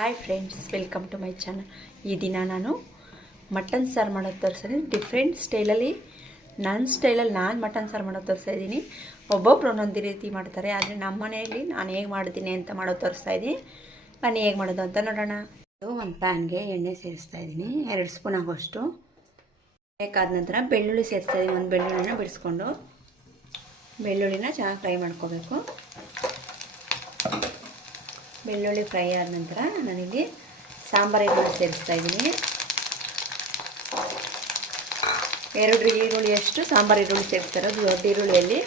Hi friends welcome to my channel ಈ ದಿನ ನಾನು ಮಟನ್ ಸಾರು ಮಾಡೋದು ತೋರಿಸಿದ್ದೀನಿ ಡಿಫ್ರೆಂಟ್ ಸ್ಟೈಲಲ್ಲಿ ನನ್ನ ಸ್ಟೈಲಲ್ಲಿ ನಾನು ಮಟನ್ ಸಾರು ಮಾಡೋದು ತೋರಿಸ್ತಾ ಇದ್ದೀನಿ ಒಬ್ಬೊಬ್ರು ಒಂದೊಂದು ರೀತಿ ಮಾಡ್ತಾರೆ. ಆದರೆ ನಮ್ಮ ಮನೆಯಲ್ಲಿ ನಾನು ಹೇಗೆ ಮಾಡ್ತೀನಿ ಅಂತ ಮಾಡೋದು ತೋರಿಸ್ತಾ ಇದ್ದೀನಿ ನಾನು ಹೇಗೆ ಮಾಡೋದು ಅಂತ ನೋಡೋಣ. ಇದು ಒಂದು ಪ್ಯಾನ್ಗೆ ಎಣ್ಣೆ ಸೇರಿಸ್ತಾ ಇದ್ದೀನಿ ಎರಡು ಸ್ಪೂನ್ ಆಗೋಷ್ಟು. ಬೇಕಾದ ನಂತರ ಬೆಳ್ಳುಳ್ಳಿ ಸೇರಿಸ್ತಾ ಇದ್ದೀನಿ ಒಂದು ಬೆಳ್ಳುಳ್ಳಿನ ಬಿಡಿಸ್ಕೊಂಡು. ಬೆಳ್ಳುಳ್ಳಿನ ಚೆನ್ನಾಗಿ ಫ್ರೈ ಮಾಡ್ಕೋಬೇಕು. ಬೆಳ್ಳುಳ್ಳಿ ಫ್ರೈ ಆದ ನಂತರ ನಾನಿಲ್ಲಿ ಸಾಂಬಾರಿನ ಸೇರಿಸ್ತಾ ಇದ್ದೀನಿ ಎರಡು ಈರುಳ್ಳಿಯಷ್ಟು ಸಾಂಬಾರು ಈರುಳ್ಳಿ ಸೇರಿಸ್ತಾರೆ ಅದು ದೊಡ್ಡ ಈರುಳ್ಳಿಯಲ್ಲಿ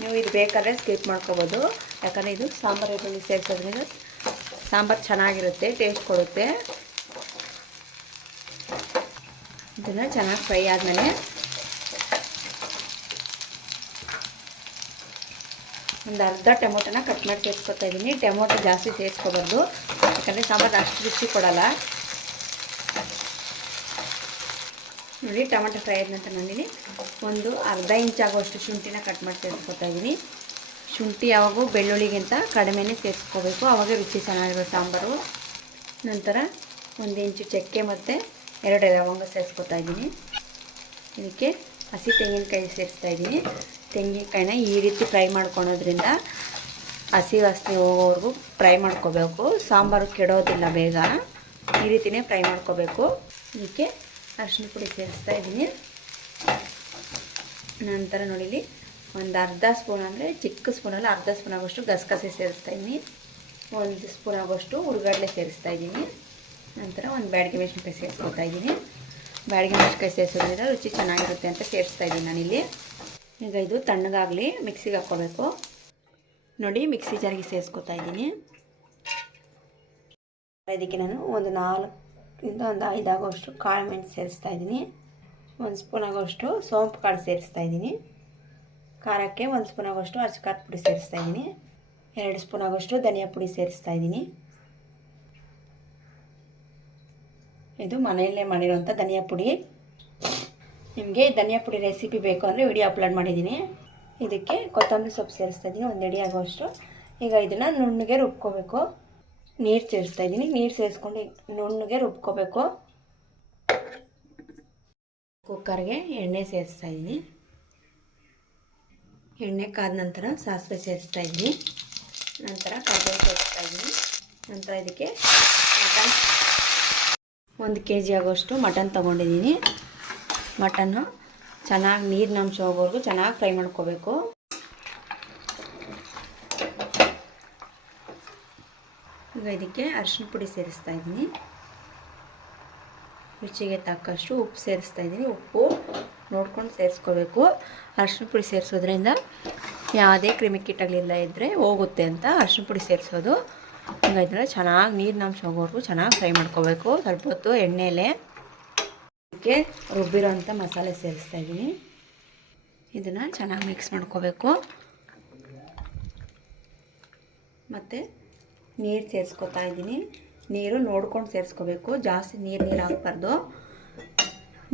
ನೀವು ಇದು ಬೇಕಾದ್ರೆ ಸ್ಕಿಪ್ ಮಾಡ್ಕೋಬೋದು. ಯಾಕಂದರೆ ಇದು ಸಾಂಬಾರು ಈರುಳ್ಳಿ ಸೇರಿಸೋದ್ರಿಂದ ಸಾಂಬಾರು ಚೆನ್ನಾಗಿರುತ್ತೆ, ಟೇಸ್ಟ್ ಕೊಡುತ್ತೆ. ಇದನ್ನು ಚೆನ್ನಾಗಿ ಫ್ರೈ ಆದಮೇಲೆ ಒಂದು ಅರ್ಧ ಟೊಮೊಟೊನ ಕಟ್ ಮಾಡಿ ಸೇರಿಸ್ಕೊತಾ ಇದ್ದೀನಿ. ಟೊಮೊಟೊ ಜಾಸ್ತಿ ಸೇರಿಸ್ಕೋಬಾರ್ದು. ಯಾಕಂದರೆ ಸಾಂಬಾರು ಅಷ್ಟು ರುಚಿ ಕೊಡಲ್ಲ. ನೋಡಿ, ಟೊಮೊಟೊ ಫ್ರೈ ಆದ ನಂತರ ಒಂದು ಅರ್ಧ ಇಂಚ್ ಆಗುವಷ್ಟು ಶುಂಠಿನ ಕಟ್ ಮಾಡಿ ಸೇರಿಸ್ಕೊತಾ ಇದ್ದೀನಿ. ಶುಂಠಿ ಯಾವಾಗೂ ಬೆಳ್ಳುಳ್ಳಿಗಿಂತ ಕಡಿಮೆನೇ ಸೇರಿಸ್ಕೋಬೇಕು. ಆವಾಗ ರುಚಿ ಚೆನ್ನಾಗಿರೋ ಸಾಂಬಾರು. ನಂತರ ಒಂದು ಇಂಚು ಚಕ್ಕೆ ಮತ್ತು ಎರಡು ಲವಂಗ ಸೇರಿಸ್ಕೊತಾ ಇದ್ದೀನಿ. ಇದಕ್ಕೆ ಹಸಿ ತೆಂಗಿನಕಾಯಿ ಸೇರಿಸ್ತಾ ಇದ್ದೀನಿ. ತೆಂಗಿನಕಾಯಿನ ಈ ರೀತಿ ಫ್ರೈ ಮಾಡ್ಕೊಳೋದ್ರಿಂದ ಹಸಿ ವಾಸನೆ ಹೋಗೋವರೆಗೂ ಫ್ರೈ ಮಾಡ್ಕೋಬೇಕು. ಸಾಂಬಾರು ಕೆಡೋದಿಲ್ಲ ಬೇಗ. ಈ ರೀತಿಯೇ ಫ್ರೈ ಮಾಡ್ಕೋಬೇಕು. ಇದಕ್ಕೆ ಅರಿಶಿನ ಪುಡಿ ಸೇರಿಸ್ತಾ ಇದ್ದೀನಿ. ನಂತರ ನೋಡಿಲಿ ಒಂದು ಅರ್ಧ ಸ್ಪೂನ್ ಅಂದರೆ ಚಿಕ್ಕ ಸ್ಪೂನಲ್ಲಿ ಅರ್ಧ ಸ್ಪೂನ್ ಆಗೋಷ್ಟು ಗಸಗಸೆ ಸೇರಿಸ್ತಾ ಇದ್ದೀನಿ. ಒಂದು ಸ್ಪೂನ್ ಆಗೋಷ್ಟು ಹುರುಗಡ್ಲೆ ಸೇರಿಸ್ತಾ ಇದ್ದೀನಿ. ನಂತರ ಒಂದು ಬ್ಯಾಡಿಗೆ ಮೆಣಸಿನ್ಕಾಯಿ ಸೇರಿಸ್ಕೊತಾ ಇದ್ದೀನಿ. ಬ್ಯಾಡಿಗೆ ಮೆಣಸಿನ್ಕಾಯಿ ಸೇರಿಸೋದ್ರಿಂದ ರುಚಿ ಚೆನ್ನಾಗಿರುತ್ತೆ ಅಂತ ಸೇರಿಸ್ತಾ ಇದ್ದೀನಿ ನಾನಿಲ್ಲಿ. ಈಗ ಇದು ತಣ್ಣಗಾಗಲಿ, ಮಿಕ್ಸಿಗೆ ಹಾಕ್ಕೋಬೇಕು. ನೋಡಿ, ಮಿಕ್ಸಿ ಜಾರಿಗೆ ಸೇರಿಸ್ಕೊತಾ ಇದ್ದೀನಿ. ಇದಕ್ಕೆ ನಾನು ಒಂದು ನಾಲ್ಕರಿಂದ ಒಂದು ಐದು ಆಗೋಷ್ಟು ಕಾಳು ಮೆಣಸು ಸೇರಿಸ್ತಾ ಇದ್ದೀನಿ. ಒಂದು ಸ್ಪೂನ್ ಆಗೋಷ್ಟು ಸೋಂಪು ಕಾಳು ಸೇರಿಸ್ತಾ ಇದ್ದೀನಿ. ಖಾರಕ್ಕೆ ಒಂದು ಸ್ಪೂನ್ ಆಗೋಷ್ಟು ಅಚ್ಚಕಾರದ ಪುಡಿ ಸೇರಿಸ್ತಾ ಇದ್ದೀನಿ. ಎರಡು ಸ್ಪೂನ್ ಆಗೋಷ್ಟು ಧನಿಯಾ ಪುಡಿ ಸೇರಿಸ್ತಾ ಇದ್ದೀನಿ. ಇದು ಮನೆಯಲ್ಲೇ ಮಾಡಿರೋಂಥ ಧನಿಯಾ ಪುಡಿ. ನಿಮಗೆ ಧನಿಯಾ ಪುಡಿ ರೆಸಿಪಿ ಬೇಕು ಅಂದರೆ ವಿಡಿಯೋ ಅಪ್ಲೋಡ್ ಮಾಡಿದ್ದೀನಿ. ಇದಕ್ಕೆ ಕೊತ್ತಂಬರಿ ಸೊಪ್ಪು ಸೇರಿಸ್ತಾ ಇದ್ದೀನಿ, ಒಂದು ಎಡಿ ಆಗೋಷ್ಟು ಈಗ ಇದನ್ನು ನುಣ್ಣಗೆ ರುಬ್ಕೋಬೇಕು. ನೀರು ಸೇರಿಸ್ತಾ ಇದ್ದೀನಿ, ನೀರು ಸೇರಿಸ್ಕೊಂಡು ನುಣ್ಣಗೆ ರುಬ್ಕೋಬೇಕು. ಕುಕ್ಕರ್ಗೆ ಎಣ್ಣೆ ಸೇರಿಸ್ತಾ ಇದ್ದೀನಿ. ಎಣ್ಣೆ ಕಾದ ನಂತರ ಸಾಸಿವೆ ಸೇರಿಸ್ತಾ ಇದ್ದೀನಿ. ನಂತರ ಕರ್ಬೇವು ಸೇರಿಸ್ತಾ ಇದ್ದೀನಿ. ನಂತರ ಇದಕ್ಕೆ ಮಟನ್. ಒಂದು ಕೆ ಜಿ ಆಗೋಷ್ಟು ಮಟನ್ ತೊಗೊಂಡಿದ್ದೀನಿ. ಮಟನ್ನು ಚೆನ್ನಾಗಿ ನೀರಿನ ಅಂಶ ಹೋಗೋವರೆಗೂ ಚೆನ್ನಾಗಿ ಫ್ರೈ ಮಾಡ್ಕೋಬೇಕು. ಈಗ ಇದಕ್ಕೆ ಅರಿಶಿನ ಪುಡಿ ಸೇರಿಸ್ತಾ ಇದ್ದೀನಿ. ರುಚಿಗೆ ತಕ್ಕಷ್ಟು ಉಪ್ಪು ಸೇರಿಸ್ತಾ ಇದ್ದೀನಿ. ಉಪ್ಪು ನೋಡ್ಕೊಂಡು ಸೇರಿಸ್ಕೋಬೇಕು. ಅರಿಶಿನ ಪುಡಿ ಸೇರಿಸೋದ್ರಿಂದ ಯಾವುದೇ ಕ್ರಿಮಿಕೀಟಗಳಿಲ್ಲ ಇದ್ದರೆ ಹೋಗುತ್ತೆ ಅಂತ ಅರಿಶಿನ ಪುಡಿ ಸೇರಿಸೋದು. ಇದನ್ನು ಚೆನ್ನಾಗಿ ನೀರಿನ ಅಂಶ ಹೋಗೋವರೆಗೂ ಚೆನ್ನಾಗಿ ಫ್ರೈ ಮಾಡ್ಕೋಬೇಕು. ಸ್ವಲ್ಪ ಹೊತ್ತು ಎಣ್ಣೆಲೆ ಇದಕ್ಕೆ ರುಬ್ಬಿರೋಂಥ ಮಸಾಲೆ ಸೇರಿಸ್ತಾ ಇದ್ದೀನಿ. ಇದನ್ನು ಚೆನ್ನಾಗಿ ಮಿಕ್ಸ್ ಮಾಡ್ಕೋಬೇಕು. ಮತ್ತು ನೀರು ಸೇರಿಸ್ಕೊತಾ ಇದ್ದೀನಿ. ನೀರು ನೋಡ್ಕೊಂಡು ಸೇರಿಸ್ಕೋಬೇಕು. ಜಾಸ್ತಿ ನೀರು ನೀರು ಹಾಕ್ಬಾರ್ದು.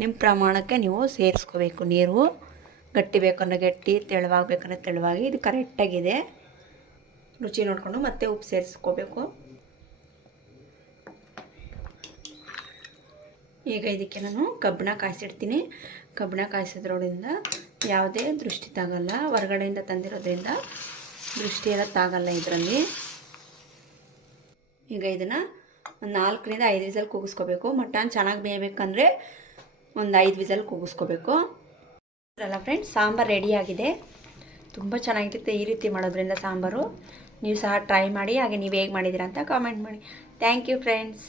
ನಿಮ್ಮ ಪ್ರಮಾಣಕ್ಕೆ ನೀವು ಸೇರಿಸ್ಕೋಬೇಕು ನೀರು. ಗಟ್ಟಿ ಬೇಕಂದ್ರೆ ಗಟ್ಟಿ, ತೆಳುವಾಗಬೇಕಂದ್ರೆ ತೆಳುವಾಗಿ. ಇದು ಕರೆಕ್ಟಾಗಿದೆ ರುಚಿ ನೋಡಿಕೊಂಡು ಮತ್ತೆ ಉಪ್ಪು ಸೇರಿಸ್ಕೋಬೇಕು. ಈಗ ಇದಕ್ಕೆ ನಾನು ಕಬ್ಬಿಣ ಕಾಯಿಸಿಡ್ತೀನಿ. ಕಬ್ಬಿಣ ಕಾಯಿಸೋದ್ರಿಂದ ಯಾವುದೇ ದೃಷ್ಟಿ ತಾಗಲ್ಲ. ಹೊರಗಡೆಯಿಂದ ತಂದಿರೋದ್ರಿಂದ ದೃಷ್ಟಿ ಎಲ್ಲ ತಾಗಲ್ಲ ಇದರಲ್ಲಿ. ಈಗ ಇದನ್ನು ಒಂದು ನಾಲ್ಕರಿಂದ ಐದು ವಿಸಲ್ ಕೂಗಿಸ್ಕೋಬೇಕು. ಮಟನ್ ಚೆನ್ನಾಗಿ ಬೇಯಬೇಕಂದ್ರೆ ಒಂದು ಐದು ವಿಸಲ್ ಕೂಗಿಸ್ಕೋಬೇಕು. ಅಲ್ಲ ಫ್ರೆಂಡ್ಸ್ ಸಾಂಬಾರು ರೆಡಿಯಾಗಿದೆ ತುಂಬ ಚೆನ್ನಾಗಿರುತ್ತೆ ಈ ರೀತಿ ಮಾಡೋದ್ರಿಂದ ಸಾಂಬಾರು. ನೀವು ಸಹ ಟ್ರೈ ಮಾಡಿ, ಹಾಗೆ ನೀವು ಹೇಗೆ ಮಾಡಿದ್ದೀರಾ ಅಂತ ಕಾಮೆಂಟ್ ಮಾಡಿ. Thank you friends